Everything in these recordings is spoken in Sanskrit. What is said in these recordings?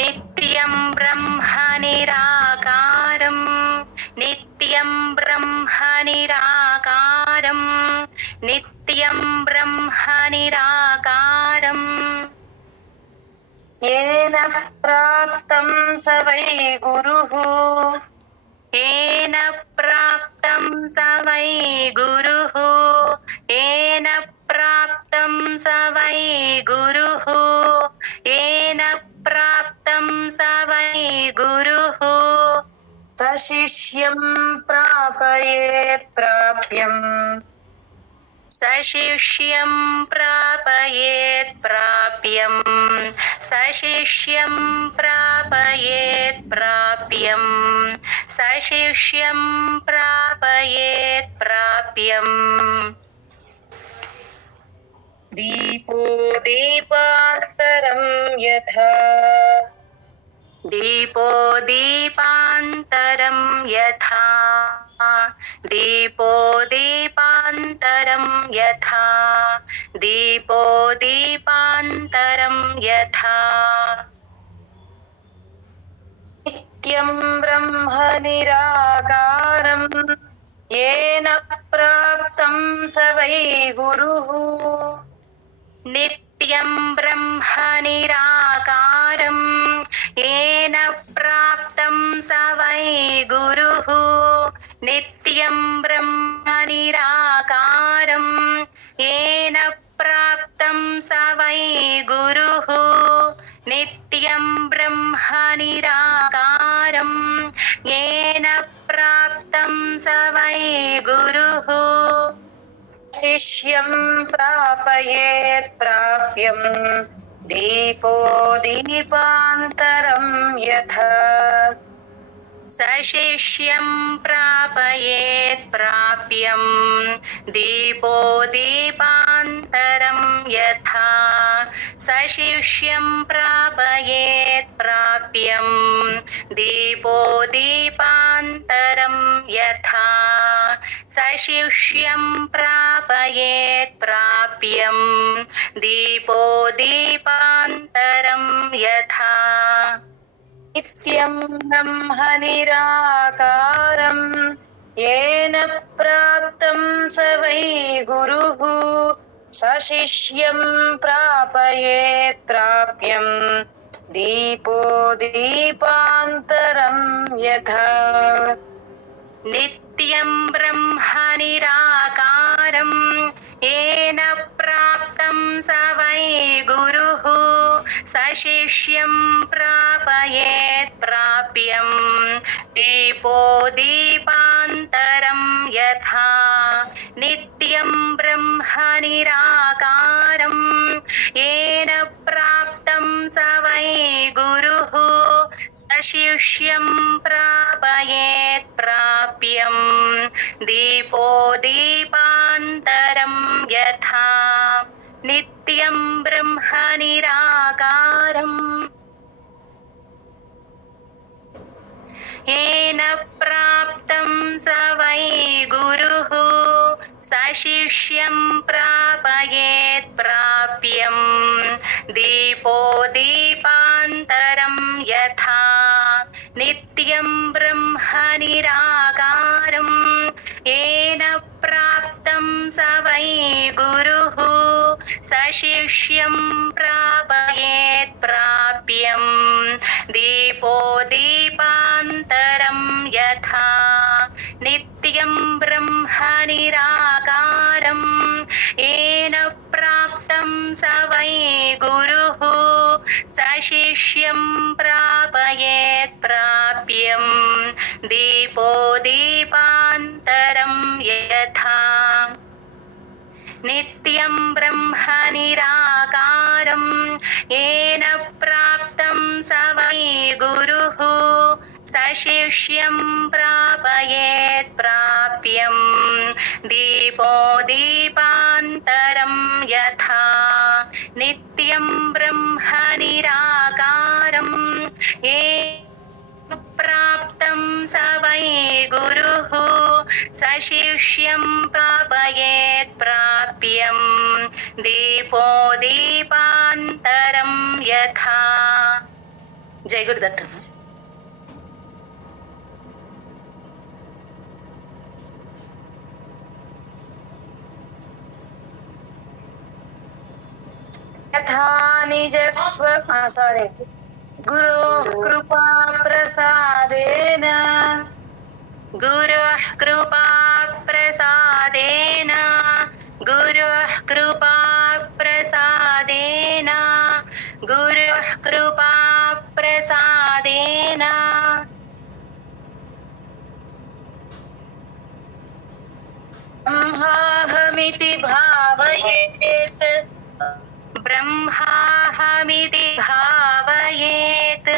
नित्यं ब्रह्म निराकारं नित्यं ब्रह्म निराकारं नित्यं ब्रह्म निराकारं येन प्राप्तं स वै गुरुः येन प्राप्तं स वै गुरुः येन प्राप्तं स वै गुरुः येन प्राप्तं स वै गुरुः स शिष्यं प्रापयेत् प्राप्यम् स शिष्यं प्रापयेत् प्राप्यम् स शिष्यं प्रापयेत् प्राप्यम् स शिष्यं प्रापयेत् प्राप्यम् दीपो दीपान्तरं यथा दीपो दीपान्तरं यथा दीपो दीपान्तरं यथा दीपो दीपान्तरं यथा नित्यं ब्रह्म निराकारं येन प्राप्तं स वै गुरुः नित्यं ब्रह्म निराकारं येन प्राप्तं स वै गुरुः नित्यं ब्रह्म निराकारं येन प्राप्तं स वै गुरुः नित्यं ब्रह्म निराकारं येन प्राप्तं स वै गुरुः शिष्यं प्रापयेत् प्राप्यम् दीपो दीपान्तरं यथा स शिष्यं प्रापयेत् प्राप्यम् दीपो दीपान्तरं यथा स शिष्यं प्रापयेत् प्राप्यम् दीपो दीपान्तरं यथा स शिष्यं प्रापयेत् प्राप्यम् दीपो दीपान्तरं यथा नित्यं ब्रह्म निराकारं येन प्राप्तं स वै गुरुः स शिष्यं प्रापयेत् प्राप्यम् दीपो दीपान्तरं यथा नित्यं ब्रह्म निराकारं येन प्राप्तं स वै गुरुः स शिष्यं प्रापयेत् प्राप्यम् दीपो दीपान्तरं यथा नित्यं ब्रह्म निराकारं येन प्राप्तं स वै गुरुः स शिष्यं प्रापयेत् प्राप्यम् दीपो दीपान्तरं यथा नित्यं ब्रह्म निराकारं येन प्राप्तं स वै गुरुः स शिष्यं प्रापयेत् प्राप्यम् दीपो दीपान्तरं यथा नित्यं ब्रह्म निराकारं येन प्राप्तं स वै गुरुः स शिष्यं प्रापयेत् प्राप्यम् दीपो दीपान्तरं यथा नित्यं ब्रह्म निराकारं येन प्राप्तं स वै गुरुः स शिष्यं प्रापयेत् प्राप्यम् दीपो दीपान्तरं यथा नित्यं ब्रह्म निराकारं येन प्राप्तं स वै गुरुः स शिष्यं प्रापयेत् प्राप्यम् दीपो दीपान्तरं यथा नित्यं ब्रह्म निराकारं येन प्राप्तं स वै गुरुः स शिष्यं प्रापयेत् प्राप्यम् दीपो दीपान्तरं यथा జై గురుదత్తమ్మ. యథా నిజస్వ సారీ గురు కృపా ప్రసాదేన గురుః కృపా ప్రసాదేన గురుః కృపా ప్రసాదేన గురుః కృపా ప్రసాదేన బ్రహ్మాహమితి భావయేత్ బ్రహ్మాహమితి భావయేత్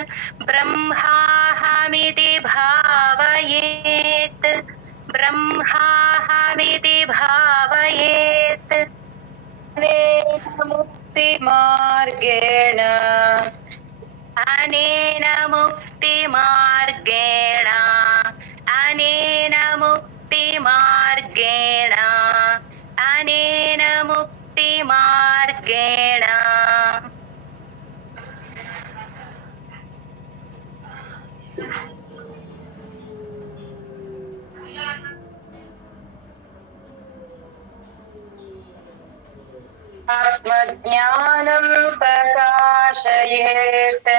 బ్రహ్మాహమితి భావయేత్ బ్రహ్మాహమితి భావయేత్ అనేన ముక్తి మార్గేణ అనేన ముక్తి మార్గేణ అనేన ముక్తి మార్గేణ అనేన ముక్తి మార్గేణ ఆత్మజ్ఞానం ప్రకాశయేత్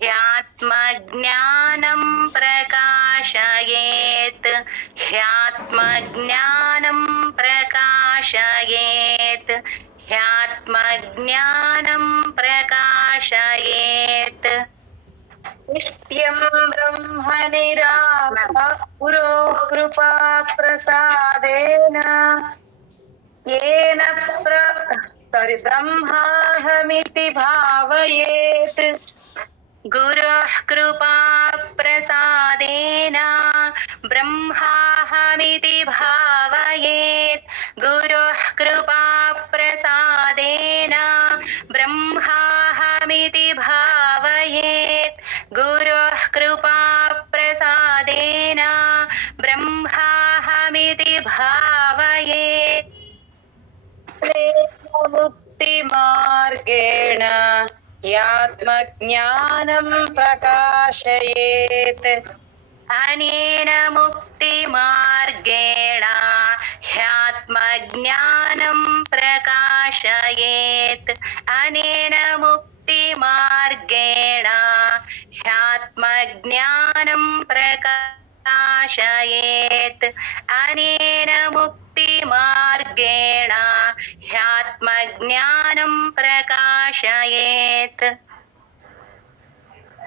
హ్యాత్మజ్ఞానం ప్రకాశయేత్ హ్యాత్మజ్ఞానం ప్రకాశయేత్ హ్యాత్మజ్ఞానం ప్రకాశయేత్ నిత్యం బ్రహ్మ గురో కృపా ప్రసాదేన ఏన బ్రహ్మాహమితి భావయేత్ గురుః కృపా ప్రసాదేన బ్రహ్మాహమితి భావయేత్ గురుః కృపా ప్రసాదేన బ్రహ్మాహమితి భావయేత్ గురుః కృపా ప్రసాదేన బ్రహ్మాహమితి భావయేత్ ముక్తి మార్గేణ యాత్మజ్ఞానం ప్రకాశయేత్ అనేన ముక్తి మార్గేణ హ్యాత్మజ్ఞానం ప్రకాశయేత్ అనేన ముక్తి మార్గేణ హ్యాత్మజ్ఞానం ప్రకాశయేత్ అనేన ముక్తి మార్గేణ హ్యాత్మజ్ఞానం ప్రకాశయేత్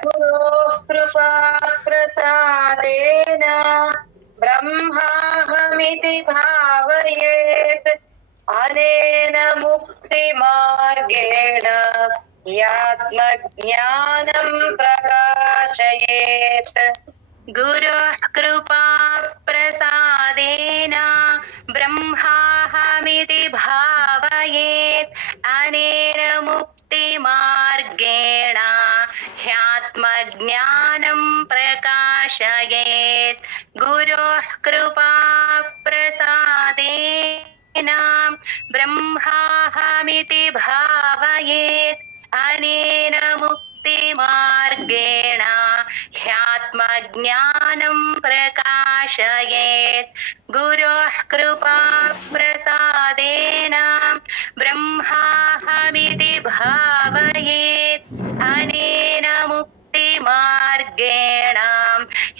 గురో కృపా ప్రసాదేన బ్రహ్మాహమితి భావయేత్ అనేన ముక్తి మార్గేణ యాత్మజ్ఞానం ప్రకాశయేత్ గురుః కృపా ప్రసాదేన బ్రహ్మాహమితి భావయేత్ అనేన ముక్తి మార్గేణ హ్యాత్మజ్ఞానం ప్రకాశయేత్ గురుః కృపా ప్రసాదేన బ్రహ్మాహమితి భావయేత్ అనేన ముక్తి మార్గేణ హ్యాత్మజ్ఞానం ప్రకాశయేత్ గురుః కృపా ప్రసాదేన బ్రహ్మాహమితి భావయేత్ అనేన ముక్తి మార్గేణ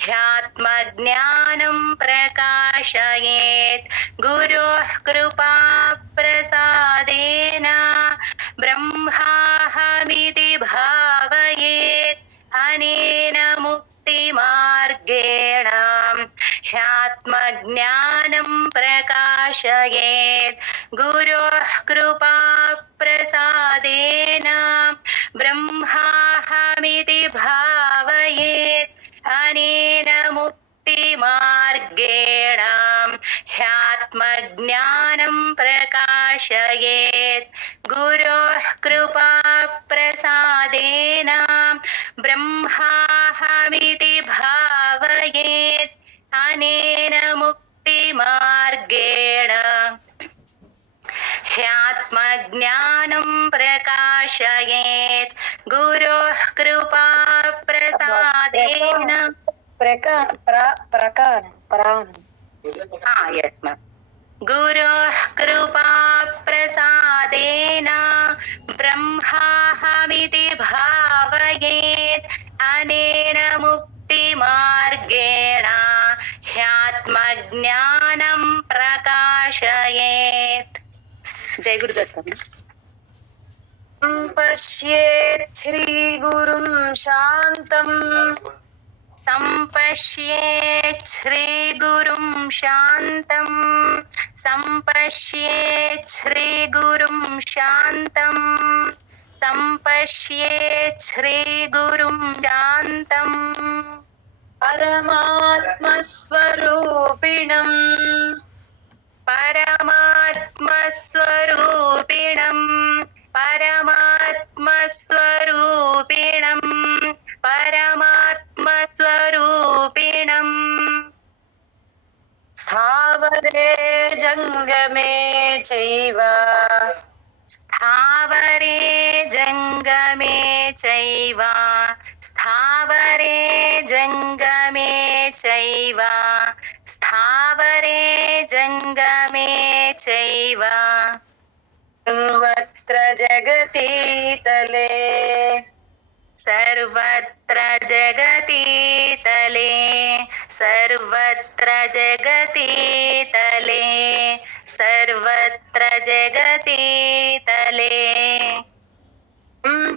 హ్యాత్మజ్ఞానం ప్రకాశయేత్ గురుః కృపా ప్రసాదేన బ్రహ్మాహమితి భావయేత్ అనేన ముక్తి మార్గేణ హ్యాత్మజ్ఞానం ప్రకాశయేత్ గురుః కృపా ప్రసాదేన బ్రహ్మాహమితి భావయేత్ అనేన ముక్తి మార్గేణ హ్యాత్మజ్ఞానం ప్రకాశయేత్ గురుః కృపా ప్రసాదేన బ్రహ్మాహమితి భావయేత్ అనేన ముక్తి మార్గేణ హ్యాత్మజ్ఞానం ప్రకాశయేత్ గురుః కృపా तेन यस् मैम गुरोः कृपा प्रसादेन ब्रह्माहमिति भावयेत् अनेन मुक्तिमार्गेण ह्यात्मज्ञानं प्रकाशयेत्। जय गुरुदत्त। पश्येत् श्रीगुरुं शान्तम् सम्पश्येत् श्रीगुरुं शान्तम् सम्पश्येत् श्रीगुरुं शान्तम् सम्पश्येत् श्रीगुरुं शान्तम् परमात्मस्वरूपिणम् परमात्मस्वरूपिणम् परमात्मस्वरूपिणम् परमात्मस्वरूपिणम् स्थावरे जङ्गमे चैव स्थावरे जङ्गमे चैव स्थावरे जङ्गमे चैव स्थावरे जङ्गमे चैव सर्वत्र जगतीतले सर्वत्र जगतीतले सर्वत्र जगतीतले सर्वत्र जगतीतले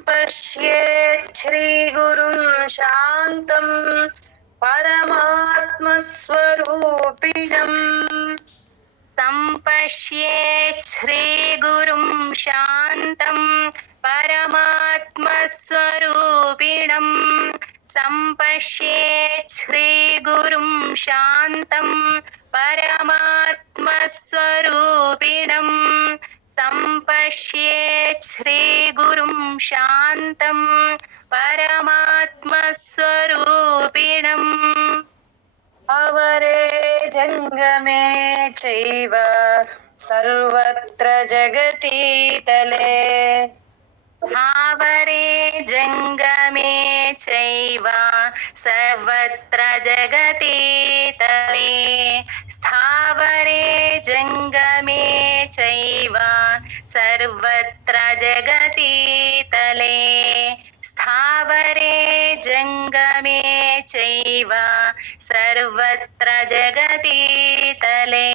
पश्येत् श्रीगुरुं शान्तम् परमात्मस्वरूपिणम् सम्पश्येत् श्रीगुरुं शान्तम् परमात्मस्वरूपिणम् सम्पश्येत् श्रीगुरुं शान्तम् परमात्मस्वरूपिणम् सम्पश्येत् श्रीगुरुं शान्तम् परमात्मस्वरूपिणम् आवरे जङ्गमे चैव सर्वत्र जगतीतले स्थावरे जङ्गमे चैव सर्वत्र जगतीतले स्थावरे जङ्गमे चैव सर्वत्र जगतीतले स्थावरे जङ्गमे चैव सर्वत्र जगतीतले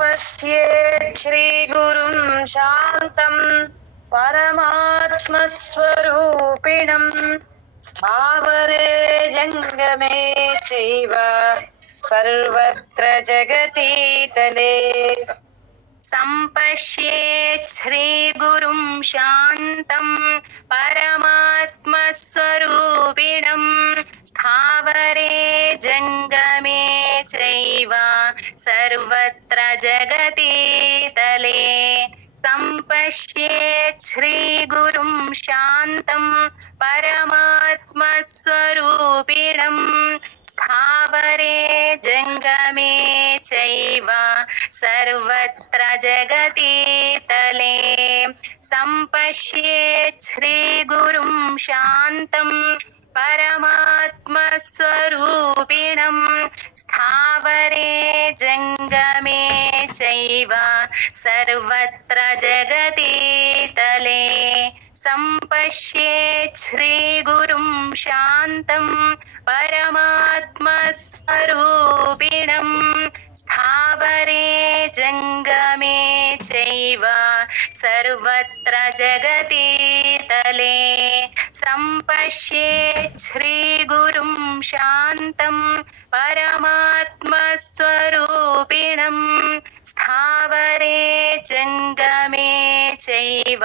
पश्येत् श्रीगुरुं शान्तम् परमात्मस्वरूपिणम् स्थावरे जङ्गमे चैव सर्वत्र जगतीतले सम्पश्येत् श्रीगुरुं शान्तम् परमात्मस्वरूपिणम् स्थावरे जङ्गमे चैव सर्वत्र जगतीतले सम्पश्येत् श्रीगुरुं शान्तम् परमात्मस्वरूपिणम् स्थावरे जङ्गमे चैव सर्वत्र जगतीतले सम्पश्येत् श्रीगुरुं शान्तम् परमात्मस्वरूपिणम् स्थावरे जङ्गमे चैव सर्वत्र जगतीतले सम्पश्येत् श्रीगुरुं शान्तम् परमात्मस्वरूपिणम् स्थावरे जङ्गमे चैव सर्वत्र जगतीतले सम्पश्येत् श्रीगुरुं शान्तम् परमात्मस्वरूपिणम् स्थावरे जङ्गमे चैव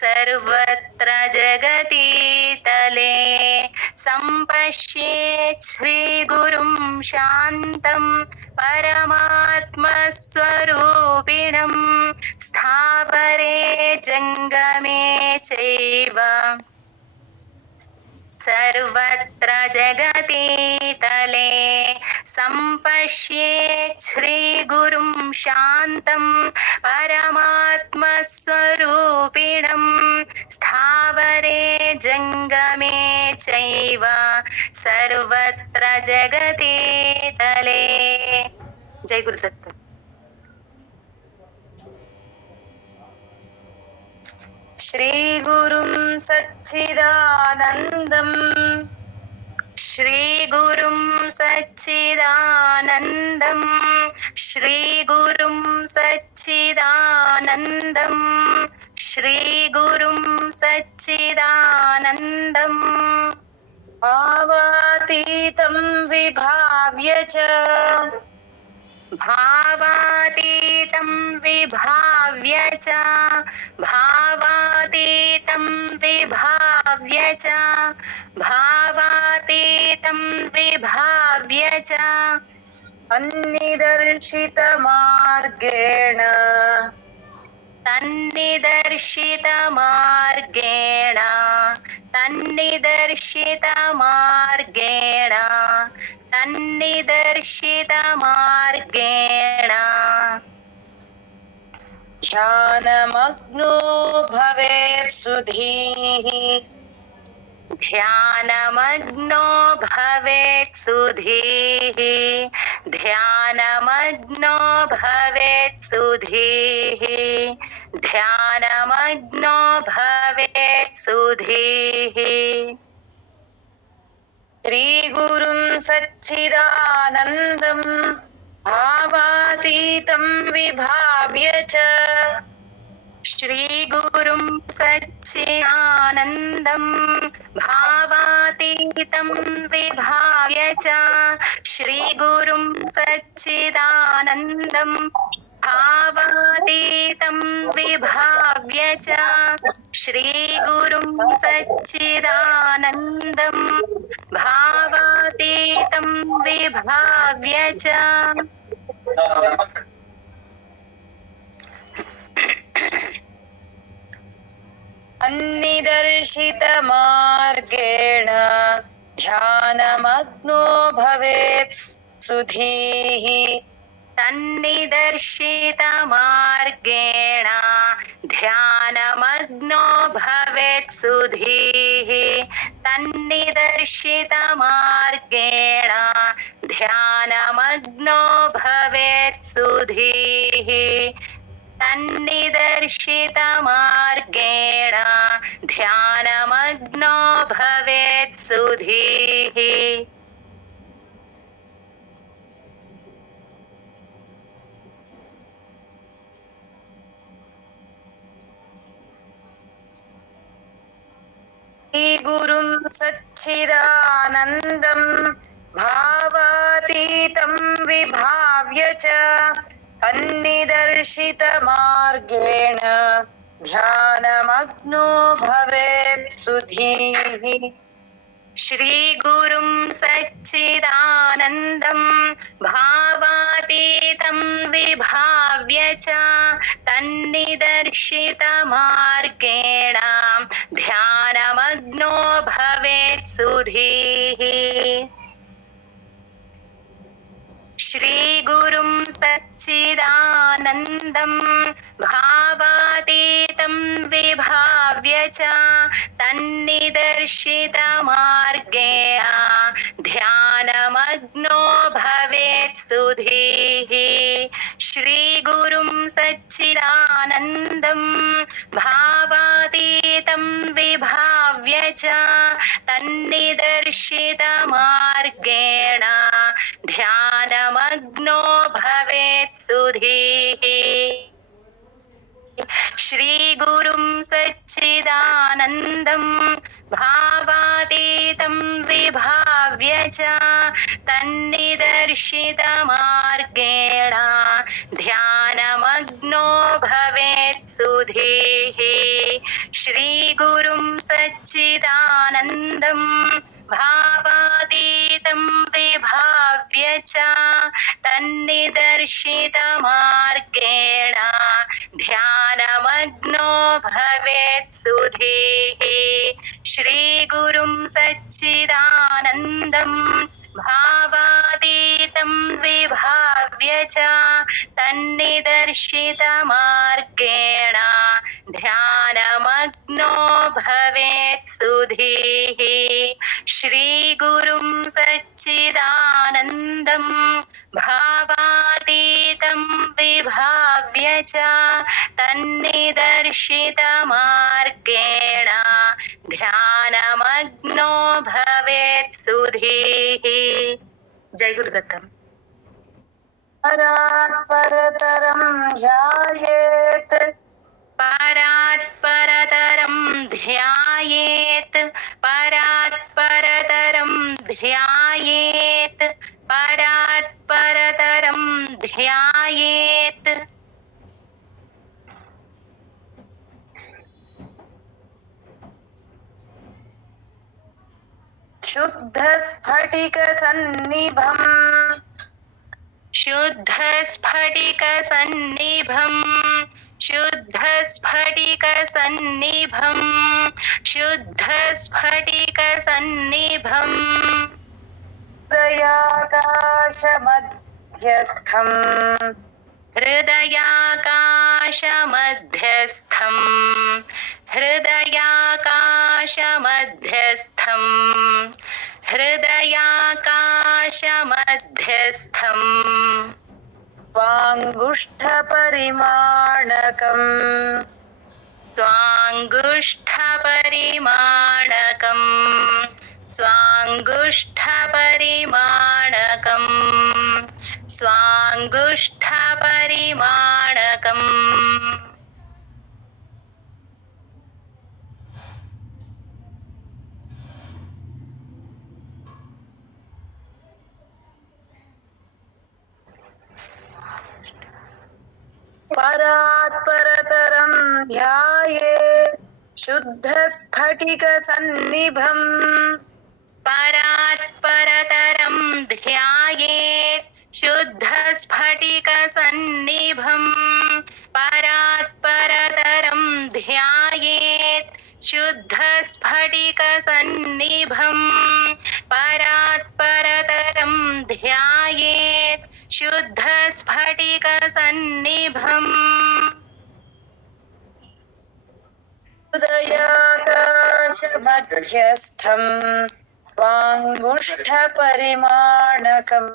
सर्वत्र जगतीतले सम्पश्येत् श्रीगुरुं शान्तम् परमात्मस्वरूपिणम् स्थावरे जङ्गमे चैव सर्वत्र जगतीतले सम्पश्येत् श्रीगुरुं शान्तं परमात्मस्वरूपिणं स्थावरे जङ्गमे चैव सर्वत्र जगतीतले। जय गुरुदत्त। श्रीगुरुं सच्चिदानन्दम् श्रीगुरुं सच्चिदानन्दं श्रीगुरुं सच्चिदानन्दं श्रीगुरुं सच्चिदानन्दम् भावातीतं विभाव्य च भावातीतं विभाव्य च भावातीतं विभाव्य च भावातीतं विभाव्य च तन्निदर्शितमार्गेण तन्निदर्शितमार्गेण तन्निदर्शितमार्गेण तन्निदर्शितमार्गेण ध्यानमग्नो भवेत् सुधीः ध्यानमग्नो भवेत् सुधीः ध्यानमग्नो भवेत् सुधीः ध्यानमग्नो भवेत् सुधीः श्रीगुरुं सच्चिदानन्दं भावातीतं विभाव्य च श्रीगुरुं सच्चिदानन्दं भावातीतं विभाव्य च श्रीगुरुं सच्चिदानन्दं भावातीतं विभाव्य च श्रीगुरुं सच्चिदानन्दं भावातीतं विभाव्य च अन्निदर्शितमार्गेण ध्यानमग्नो भवेत् सुधीः तन्निदर्शितमार्गेण ध्यानमग्नो भवेत् सुधीः तन्निदर्शितमार्गेण ध्यानमग्नो भवेत् सुधीः तन्निदर्शितमार्गेण ध्यानमग्नो भवेत् सुधीः श्रीगुरुं सच्चिदानन्दं भावातीतं विभाव्य च तन्निदर्शितमार्गेण ध्यानमग्नो भवेत् सुधीः श्रीगुरुं सच्चिदानन्दं भावातीतं विभाव्य च तन्निदर्शितमार्गेण ध्यानमग्नो भवेत् सुधीः श्रीगुरुं सच्चिदानन्दं भावातीतं विभाव्य च तन्निदर्शितमार्गेण ध्यानमग्नो भवेत् सुधीः श्रीगुरुं सच्चिदानन्दं भावातीतं विभाव्य च तन्निदर्शितमार्गेण ध्यानमग्नो भवेत् सुधीः श्रीगुरुं सच्चिदानन्दं भावातीतं विभाव्य च तन्निदर्शितमार्गेण ध्यानमग्नो भवेत् सुधीः श्रीगुरुं सच्चिदानन्दं भावातीतं विभाव्य च तन्निदर्शितमार्गेण ध्यानमग्नो भवेत् सुधीः श्रीगुरुं सच्चिदानन्दं भावातीतं विभाव्य च तन्निदर्शितमार्गेण ध्यानमग्नो भवेत् सुधीः श्रीगुरुं सच्चिदानन्दं भावातीतं विभाव्य च तन्निदर्शितमार्गेण ध्यानमग्नो भवेत् सुधीः। जय गुरुदत्तम्। परात् परतरं ध्यायेत् परात् परतरं ध्यायेत् परात् परतरं ध्यायेत् परात् परतरं ध्यायेत् शुद्धस्फटिकसन्निभम् शुद्धस्फटिकसन्निभं शुद्धस्फटिकसन्निभं शुद्धस्फटिकसन्निभं हृदयाकाशमध्यस्थम् हृदयाकाशमध्यस्थं हृदयाकाशमध्यस्थं हृदयाकाशमध्यस्थं स्वाङ्गुष्ठपरिमाणकम् स्वाङ्गुष्ठपरिमाणकं स्वाङ्गुष्ठपरिमाणकं स्वाङ्गुष्ठपरिमाणकम् परात् परतरं ध्यायेत् शुद्धस्फटिकसन्निभम् परात् परतरं ध्यायेत् शुद्धस्फटिकसन्निभं परात् परतरं ध्यायेत् शुद्धस्फटिकसन्निभं परात् परतरं ध्यायेत् शुद्धस्फटिकसन्निभम् हृदयाकाशमध्यस्थम् स्वाङ्गुष्ठपरिमाणकम्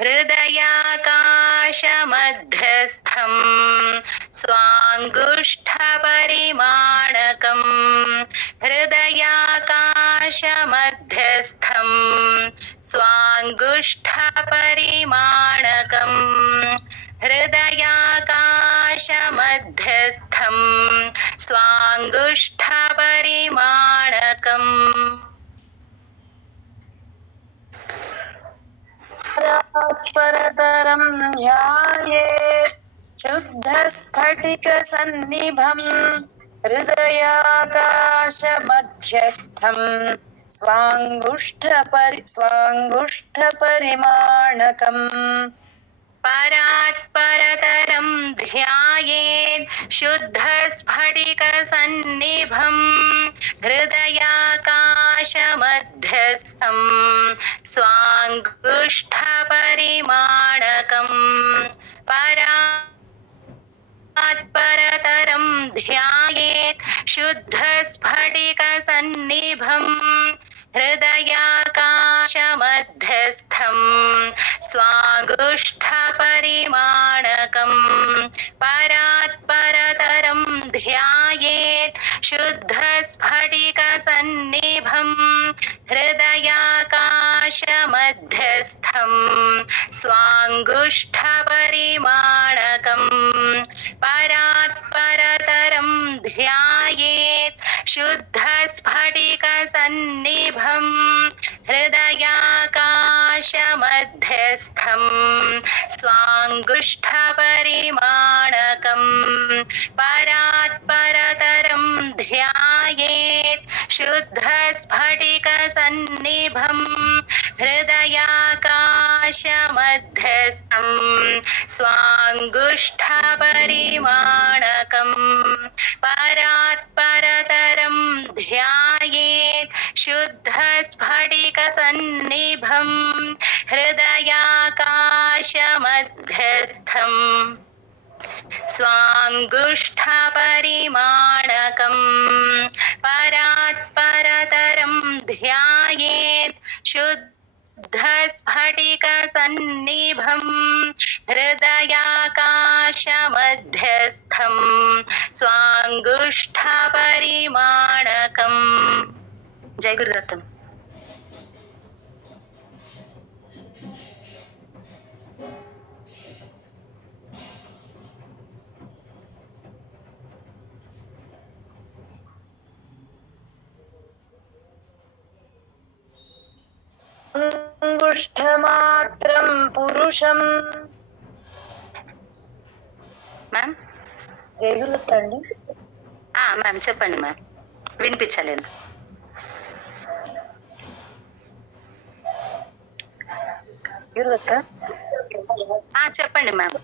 हृदयाकाशमध्यस्थं स्वाङ्गुष्ठपरिमाणकं हृदयाकाशमध्यस्थं स्वाङ्गुष्ठपरिमाणकं हृदयाकाशमध्यस्थं स्वाङ्गुष्ठपरिमाणकम् परतरं ध्यायेत् शुद्धस्फटिकसन्निभम् हृदयाकाशमध्यस्थं स्वाङ्गुष्ठपरिमाणकम् परात् परतरं ध्यायेत् शुद्धस्फटिकसन्निभं हृदयाकाशमध्यस्थं स्वाङ्गुष्ठपरिमाणकं परात् परतरं ध्यायेत् शुद्धस्फटिकसन्निभं हृदयाकाशमध्यस्थं स्वाङ्गुष्ठपरिमाणकं परात् परतरं ध्यायेत् शुद्धस्फटिकसन्निभं हृदयाकाशमध्यस्थं स्वाङ्गुष्ठपरिमाणकं परात् परतरं ध्यायेत् शुद्धस्फटिकसन्निभं हृदयाकाशमध्यस्थं स्वाङ्गुष्ठपरिमाणकं परात् परतरं ध्यायेत् शुद्धस्फटिकसन्निभं शुद्धस्फटिकसन्निभं हृदयाकाशमध्यस्थं स्वाङ्गुष्ठपरिमाणकं परात्परतरं ध्यायेत् शुद्धस्फटिकसन्निभं हृदयाकाशमध्यस्थं स्वाङ्गुष्ठपरिमाणकं परात्परतरं ध्यायेत् शुद्धस्फटिकसन्निभं हृदयाकाशमध्यस्थं स्वाङ्गुष्ठपरिमाणकम्। जय गुरुदत्तम। అంగుష్ఠమాత్రం పురుషం. మ్యామ్ జయగురుదత్త అండి. మ్యామ్ చెప్పండి మ్యామ్, వినిపించలేదు. గురుదత్త చెప్పండి మ్యామ్.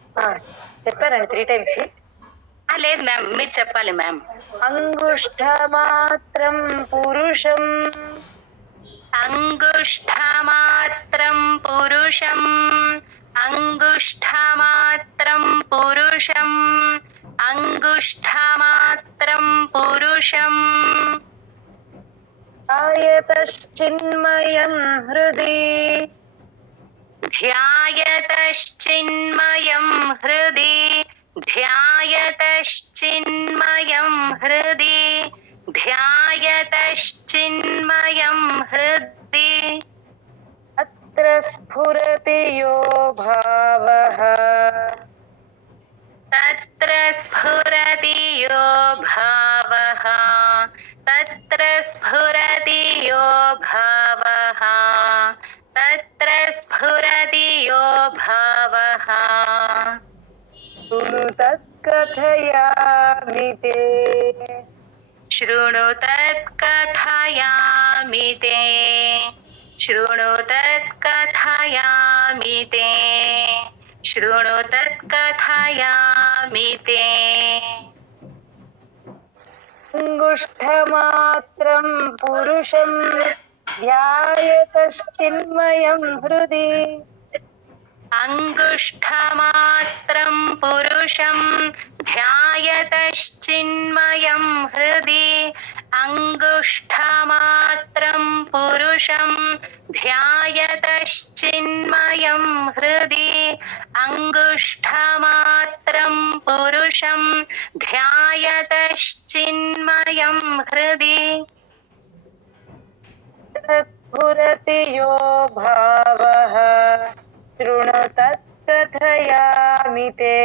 చెప్పారండి 3 times. లేదు మ్యామ్, మీరు చెప్పాలి మ్యామ్. అంగుష్ఠమాత్రం పురుషం. అంగుష్ఠమాత్రం పురుషం. అంగుష్ఠమాత్రం పురుషం. అంగుష్ఠమాత్రం పురుషం. ధ్యాయతశ్చిన్మయం హృది. ధ్యాయతశ్చిన్మయం హృది. ధ్యాయతశ్చిన్మయం హృది. ధ్యాయతశ్చిన్మయం హృది. అత్ర స్ఫురతి యో భావః. తత్ర స్ఫురతి యో భావః. తత్ర స్ఫురతి యో భావః. తత్ర స్ఫురతి యో భావః. శృణు తత్కథయామి తే. శృణు తత్కథయామి తే. శృణు తత్కథయామి తే. శృణు తత్కథయామి తే. అంగుష్ఠమాత్రం పురుషం ధ్యాయతశ్చిన్మయం హృది. అంగుష్ఠమాత్రం పురుషం ధ్యాయతశ్చిన్మయం హృది. అంగుష్ఠమాత్రం పురుషం ధ్యాయతశ్చిన్మయం హృది. అంగుష్ఠమాత్రం పురుషం ధ్యాయతశ్చిన్మయం హృది. స్ఫురతి యో భావః. శృణు తత్కథయామి తే.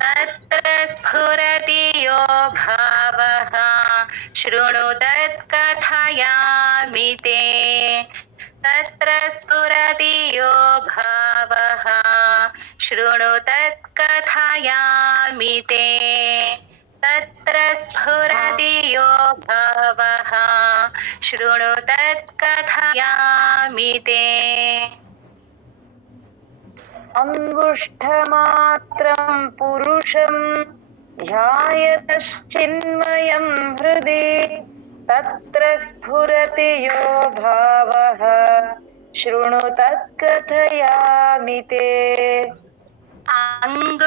తత్ర స్ఫురతి యో భావః. శృణు తత్కథయామి తే. తత్ర స్ఫురతి యో భావః. శృణు తత్కథయామి తే. తత్ర స్ఫురతి యో భావః. శృణు తత్కథయామి తే. అంగుష్ఠమాత్రం పురుషం ధ్యాయతశ్చిన్మయం హృది. తత్ర స్ఫురతి యో భావః. శృణు తత్కథయామి తే. అంగుష్ఠమాత్రం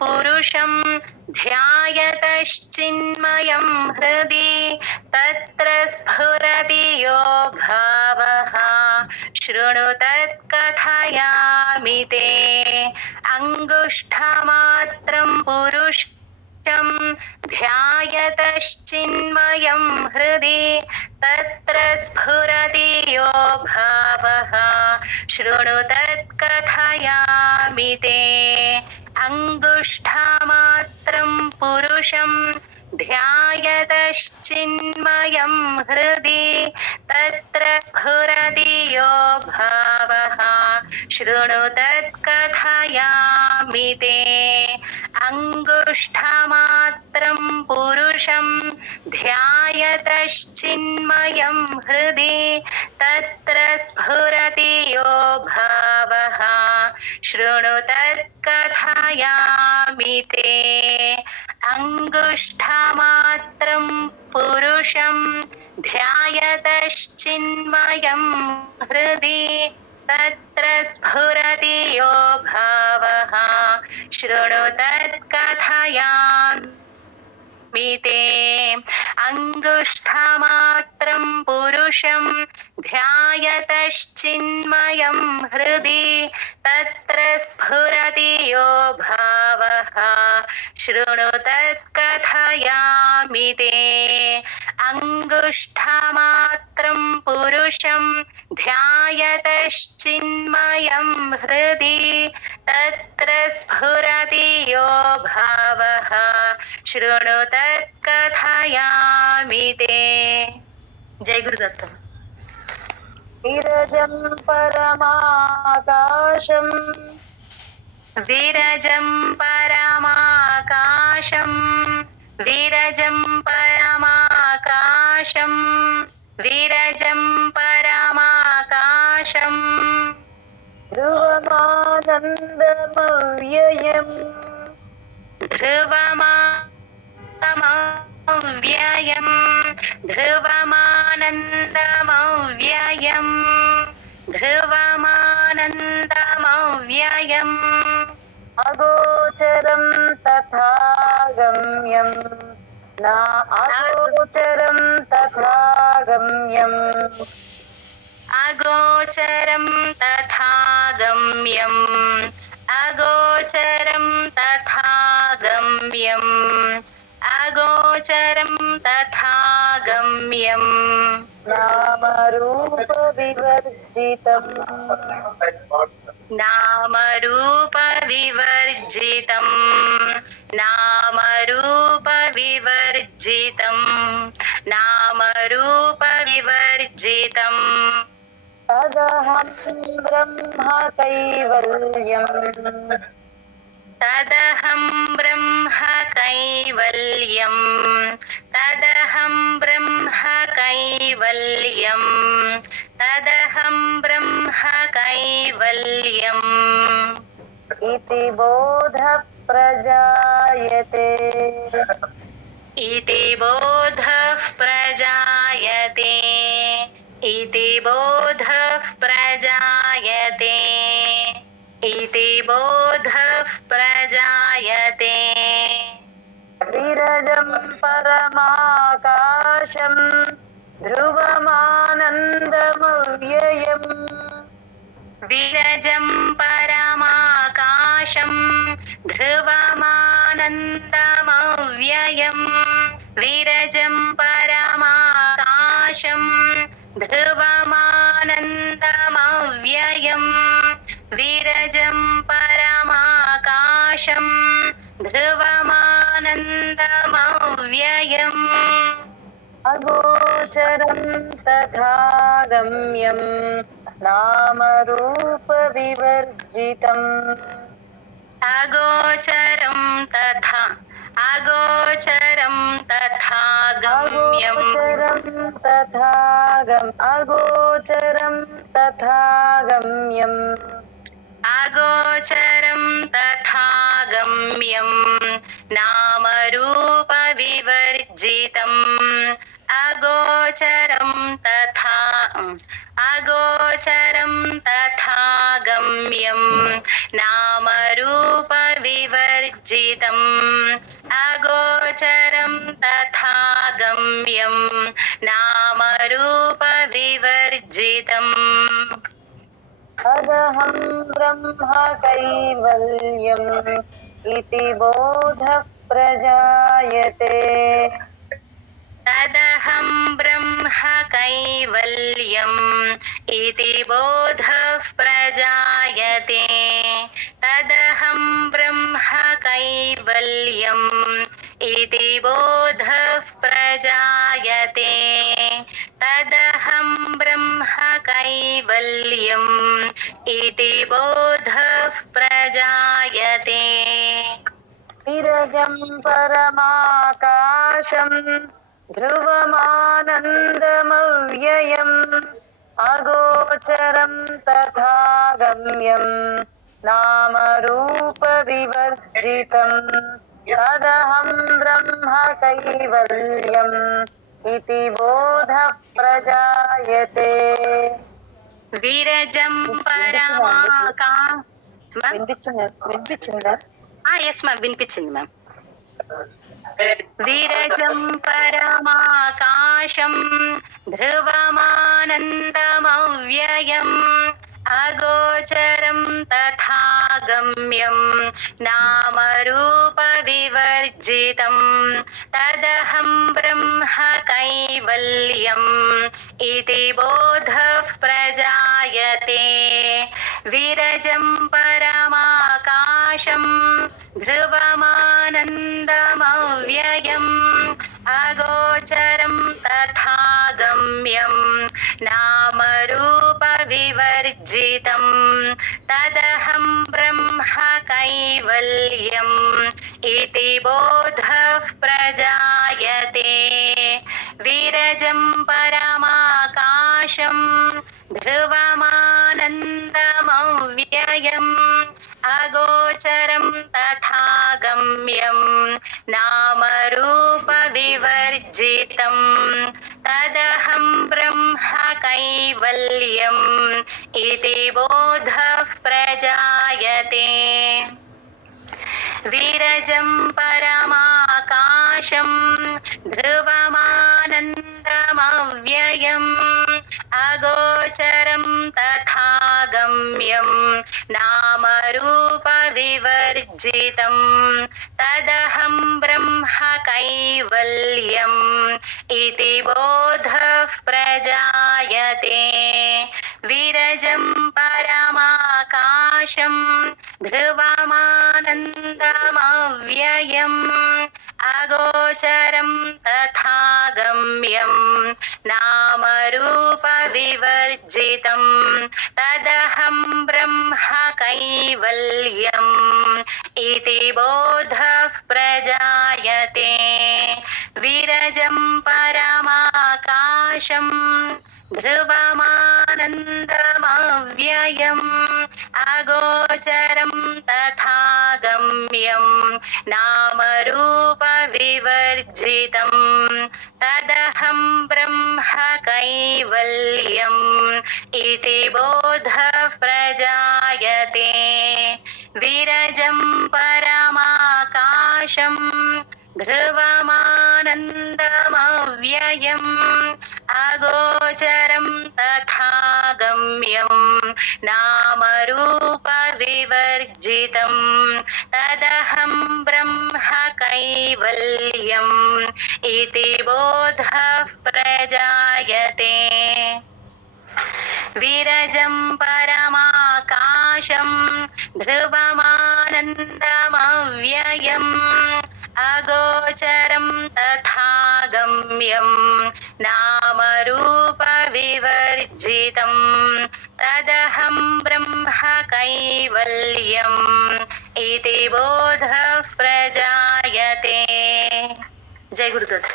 పురుషం ధ్యాయతశ్చిన్మయం హృది. తత్ర స్ఫురతి యో భావః. శృణు తత్కథయామి తే. అంగుష్ఠమాత్రం పురుషం ధ్యాయతశ్చిన్మయం హృది. తత్ర స్ఫురతి యో భావః. శృణు తత్కథయామి తే. అంగుష్ఠమాత్రం పురుషం ధ్యాయతశ్చిన్మయం హృది. తత్ర స్ఫురతి యో భావః. శృణు తత్కథయామి తే. अंगुष्ठमात्रं पुरुषं ध्यायतश्चिन्मयं हृदि तत्र स्फुरति यो भावः शृणु तत्कथयामि ते अंगुष्ठमात्रं पुरुषं ध्यायतश्चिन्मयं हृदि तत्र स्फुरति यो भावः शृणु तत्कथयामि ते अंगुष्ठमात्रं पुरुषं ध्यायतश्चिन्मयं हृदि तत्र स्फुरति यो भावः शृणु तत्कथयामि ते अंगुष्ठमात्रं पुरुषं ध्यायतश्चिन्मयं हृदि तत्र स्फुरति यो भावः शृणु तत्कथयामि ते। जय गुरुदत्त। विरजं परमाकाशं विरजं परमाकाशं विरजं परमाकाशं विरजं परमाकाशं ध्रुवमानन्दमव्ययम् ध्रुवमानन्दमव्ययम् ध्रुवमानन्दमव्ययम् ध्रुवमानन्दमव्ययम् अगोचरं तथा गम्यं न अगोचरं तथा गम्यम् अगोचरं तथा गम्यम् अगोचरं तथा गम्यम् अगोचरं तथा गम्यम् नामरूपविवर्जितम् नामरूपविवर्जितं नामरूपविवर्जितं नामरूपविवर्जितम् तदहं ब्रह्म कैवल्यम् तदहं ब्रह्म कैवल्यम् तदहं ब्रह्म कैवल्यम् तदहं ब्रह्म कैवल्यम् इति बोधः प्रजायते इति बोधः प्रजायते इति बोधः प्रजायते इति बोधः प्रजायते विरजं परमाकाशं ध्रुवमानन्दमव्ययम् विरजं परमाकाशं ध्रुवमानन्दमव्ययम् विरजं परमाकाशं ध्रुवमानन्दमव्ययम् विरजं परमाकाशं ध्रुवमानन्दमव्ययम् अगोचरं तथा गम्यं नामरूपविवर्जितम् अगोचरं तथा गम्यम् अगोचरं तथा गम्यम् अगोचरं तथा गम्यं नामरूपविवर्जितम् अगोचरं तथा गम्यं नामरूपविवर्जितम् अगोचरं तथा गम्यं नामरूपविवर्जितम् अदहं ब्रह्म कैवल्यम् इति बोधः प्रजायते तदहं ब्रह्म कैवल्यम् इति बोधः प्रजायते तदहं ब्रह्म कैवल्यम् इति बोधः प्रजायते तदहं ब्रह्म कैवल्यम् इति बोधः प्रजायते वीरजं परमाकाशं ध्रुवमानन्दमव्ययम् अगोचरं तथा गम्यं नामरूपविवर्जितं तदहं ब्रह्म कैवल्यम् इति बोधः प्रजायते. విరజం పరమాకా వినిపించిందా? ఎస్ మ్యామ్, వినిపించింది మ్యామ్. విరజం పరమాకాశం ధ్రువమానందమవ్యయం అగోచరం తథా గమ్యం నామరూప వివర్జితం తదహం బ్రహ్మ కైవల్యం ఇతి బోధః ప్రజాయతే. విరజం పరమాకాశం ధ్రువమానందమవ్యయం అగోచరం తథా గమ్యం నామరూప వివర్జితం తదహం బ్రహ్మ కైవల్యం ఇతి బోధః ప్రజాయతే. విరజం పరమాకాశం ధ్రువమానందమవ్యయం అగోచరం తథా గమ్యం నామరూప వివర్జితం తదహం బ్రహ్మ కైవల్యం ఇతి బోధః ప్రజాయతే. విరజం పరమాకాశం ధ్రువమానందమవ్యయం అగోచరం తథా గమ్యం నామరూప వివర్జితం తదహం బ్రహ్మ కైవల్యం ఇతి బోధః ప్రజాయతే. విరజం పరమాకాశం ధ్రువమానందమవ్యయం అగోచరం తథా గమ్యం నామరూప వివర్జితం తదహం బ్రహ్మ కైవల్యం ఇతి బోధః ప్రజాయతే. విరజం పరమాకాశం ధ్రువమానందమవ్యయం అగోచరం తథా గమ్యం నామరూప వివర్జితం తదహం బ్రహ్మ కైవల్యం ఇతి బోధః ప్రజాయతే. విరజం పరమాకాశం ధ్రువమానందమవ్యయం అగోచరం తథా గమ్యం నామరూప వివర్జితం తదహం బ్రహ్మ కైవల్యం ఇతి బోధః ప్రజాయతే. విరజం పరమాకాశం ధ్రువమానందమవ్యయం అగోచరం తథా గమ్యం నామరూప వివర్జితం తదహం బ్రహ్మ కైవల్యం ఇతి బోధః ప్రజాయతే. జై గురుదత్.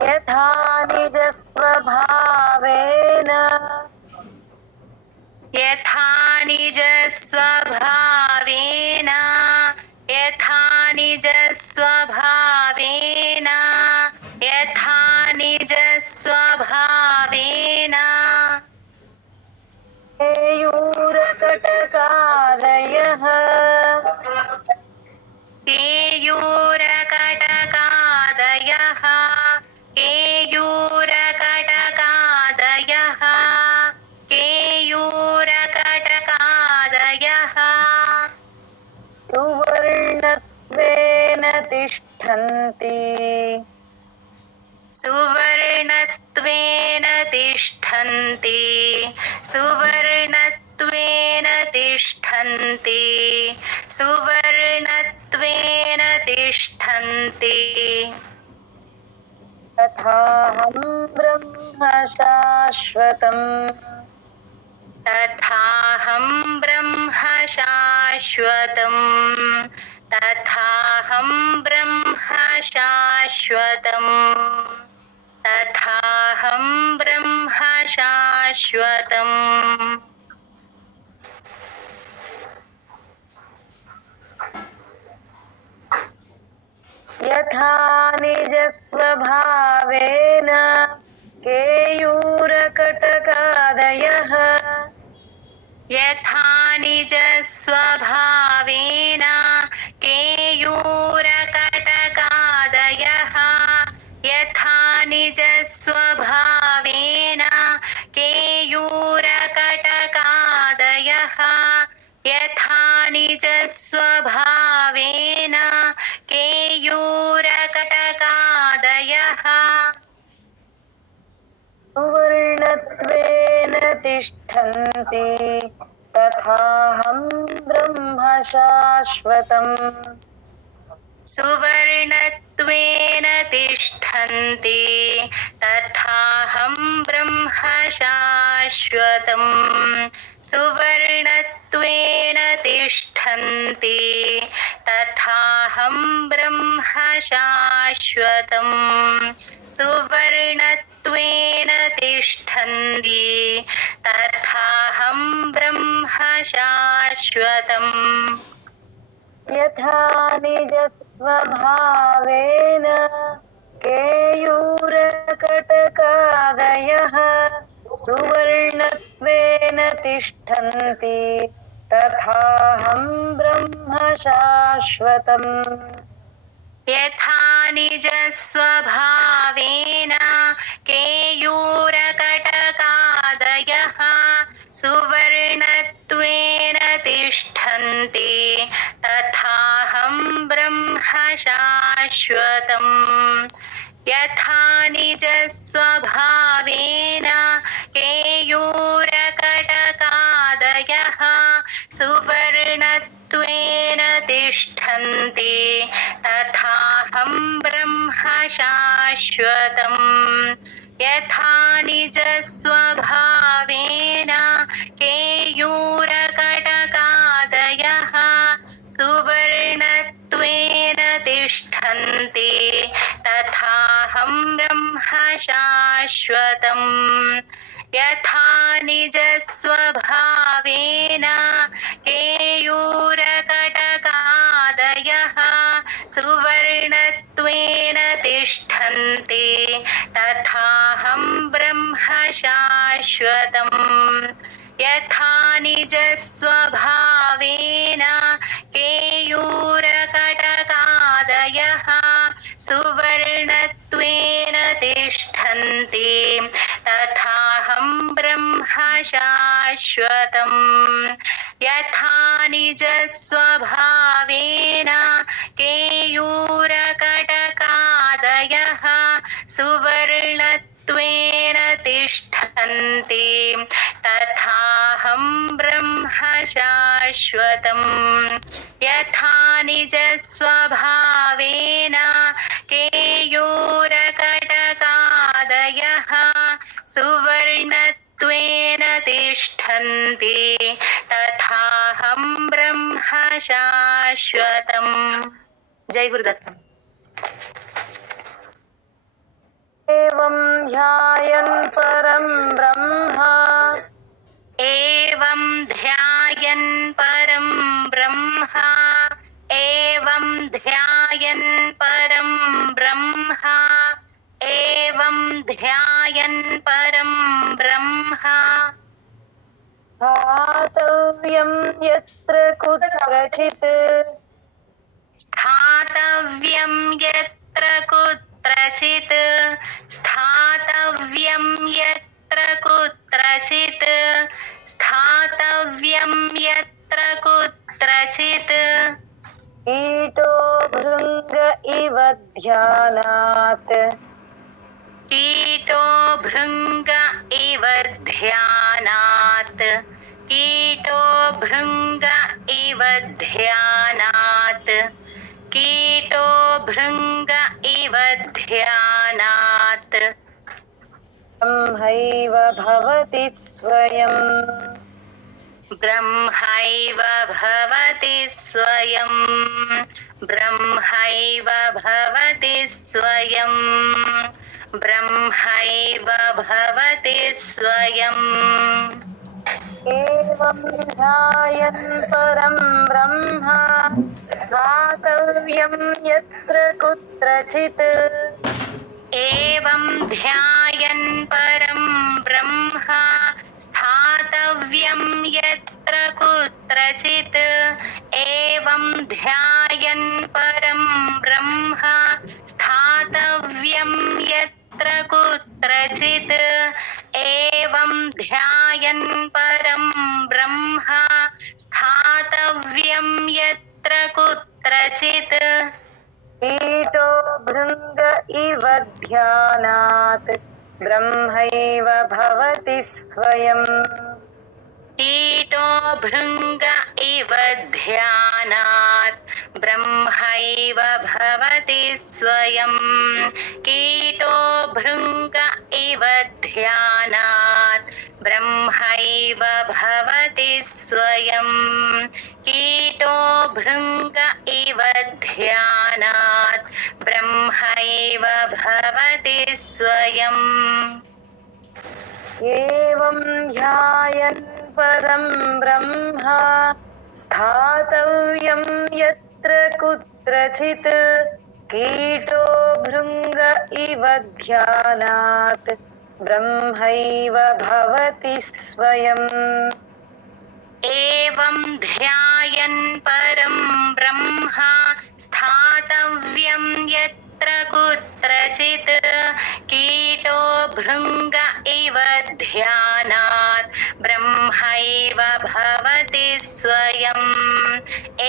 యథా నిజ స్వభావేన యథా నిజ స్వభావేన యథా నిజ స్వభావేన యథా నిజ స్వభావేన కేయూరకటకాదయః కేయూరకటకాదయః కేయూరకటకాదయః కేయూరకటకాదయః సువర్ణత్వేన తిష్టంతి సువర్ణత్వేన తిష్టంతి సువర్ణత్వేన తిష్టంతి సువర్ణత్వేన తిష్టంతి తథాహం బ్రహ్మ శాశ్వతం तथाहं ब्रह्म शाश्वतम् तथाहं ब्रह्म शाश्वतम् तथाहं ब्रह्म शाश्वतम् यथा निजस्वभावेन केयूरकटकादयः यथा निजस्वभावेन केयूरकटकादयः यथा निजस्वभावेन केयूरकटकादयः यथा निजस्वभावेन केयूरकटकादयः सुवर्णत्वेन तिष्ठन्ति तथाहं ब्रह्म शाश्वतम् सुवर्णत्वेन तिष्ठन्ति तथाहं ब्रह्म शाश्वतम् सुवर्णत्वेन तिष्ठन्ति तथाहं ब्रह्म शाश्वतम् सुवर्णत्वेन तिष्ठन्ति तथाहं ब्रह्म शाश्वतम् यथा निजस्वभावेन केयूरकटकादयः सुवर्णत्वेन तिष्ठन्ति तथाहं ब्रह्म शाश्वतम् यथा निजस्वभावेन केयूरकटकादयः सुवर्णत्वेन तिष्ठन्ति तथाहं ब्रह्म शाश्वतम् यथा निजस्वभावेन केयूरकटकादयः सुवर्णत्वेन तिष्ठन्ति तथाहं ब्रह्म शाश्वतम् यथा निजस्वभावेन केयूरकटकादयः सुवर्णत्वेन तिष्ठन्ति तथाहं ब्रह्म शाश्वतम् यथा निजस्वभावेन केयूरकटकादयः सुवर्णत्वेन तिष्ठन्ति तथाहं ब्रह्म शाश्वतम् यथा निजस्वभावेन केयूरकटकादयः सुवर्णत्वेन तिष्ठन्ति तथाहं ब्रह्म शाश्वतम् यथा निजस्वभावेन केयूरकटकादयः सुवर्णत्वेन तिष्ठन्ति तथाहं ब्रह्म शाश्वतम् यथा निजस्वभावेन केयूरकटकादयः सुवर्णत्वेन तिष्ठन्ति तथाहं ब्रह्म शाश्वतम् जय गुरुदत्तम् एवं ध्यायन् परं ब्रह्म एवं ध्यायन् परं ब्रह्म एवं ध्यायन् परं ब्रह्म एवं ध्यायन् परं ब्रह्म स्थातव्यं यत्र कुत्रचित् स्थातव्यं यत्र कुत्रचित् स्थातव्यं यत्र कुत्रचित् स्थातव्यं यत्र कुत्रचित् कीटो भृङ्ग इव ध्यानात् कीटो भृङ्ग इव ध्यानात् कीटो भृङ्ग इव ध्यानात् कीटो भृङ्ग इव ध्यानात् ब्रह्मैव भवति स्वयम् ब्रह्मैव भवति स्वयं ब्रह्मैव भवति स्वयं ब्रह्मैव भवति स्वयम् एवं ध्यायन् परं ब्रह्म स्थातव्यं यत्र कुत्रचित् एवं ध्यायन् परं ब्रह्म स्थातव्यं यत्र कुत्रचित् एवं ध्यायन् परं ब्रह्म स्थातव्यं यत्र कुत्रचित् एवं ध्यायन् परं ब्रह्म स्थातव्यं यत्र कुत्रचित् कीटो भृङ्ग इव ध्यानात् ब्रह्मैव भवति स्वयम् कीटो भृङ्ग इव ध्यानात् ब्रह्मैव भवति स्वयं कीटो भृङ्ग इव ध्यानात् ब्रह्मैव भवति स्वयं कीटो भृङ्ग इव ध्यानात् ब्रह्मैव भवति स्वयम् एवं ध्यायन् परं ब्रह्म स्थातव्यं यत्र कुत्रचित् कीटो भृङ्ग इव ध्यानात् ब्रह्मैव भवति स्वयम् एवं ध्यायन् परं ब्रह्म स्थातव्यं यत्र कुत्रचित् कीटो भृङ्ग इव ध्यानात् ब्रह्मैव भवति स्वयम्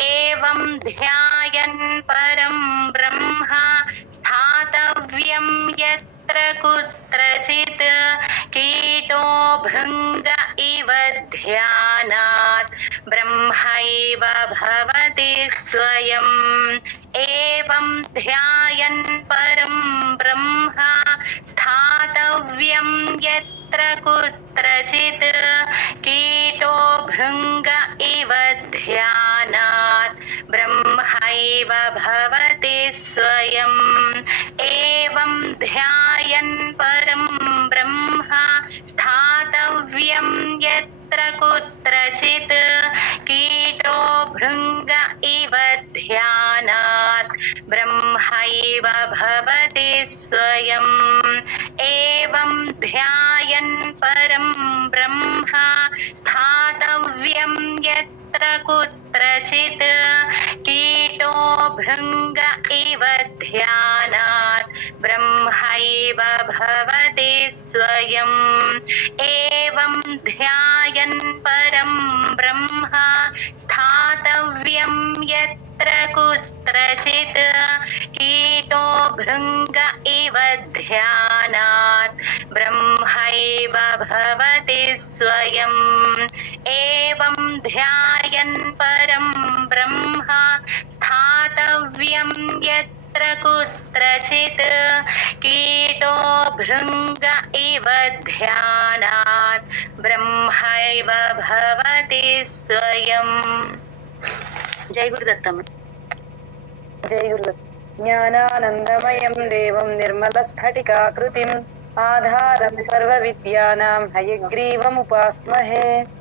एवं ध्यायन् परं ब्रह्म स्थातव्यं यत्र कुत्रचित् कीटो भृङ्ग इव ध्यानात् ब्रह्मैव भवति स्वयम् एवं ध्यायन् परं ब्रह्म स्थातव्यं यत्र कुत्रचित् कीटो भृङ्ग इव ध्यानात् ब्रह्मैव भवति स्वयम् एवं ध्यायन् परं ब्रह्म स्थातव्यं यत्र कुत्रचित् कीटो भृङ्ग इव ध्यानात् ब्रह्मैव भवति स्वयम् एवं ध्यायन् परं ब्रह्म स्थातव्यं यत्र कुत्रचित् कीटो भृङ्ग इव ध्यानात् ब्रह्मैव भवति स्वयम् एवं ध्यायन् परं ब्रह्म स्थातव्यं यत्र कुत्रचित् कीटो भृङ्ग इव ध्यानात् ब्रह्मैव भवति स्वयम् एवं ध्यायन् परं ब्रह्म स्थातव्यं यत्र कुत्रचित् कीटो भृङ्ग इव ध्यानात् ब्रह्मैव भवति स्वयम्। जय गुरुदत्तम्। जय गुरु। ज्ञानानन्दमयं देवं निर्मलस्फटिकाकृतिम् आधारं सर्वविद्यानां हयग्रीवमुपास्महे।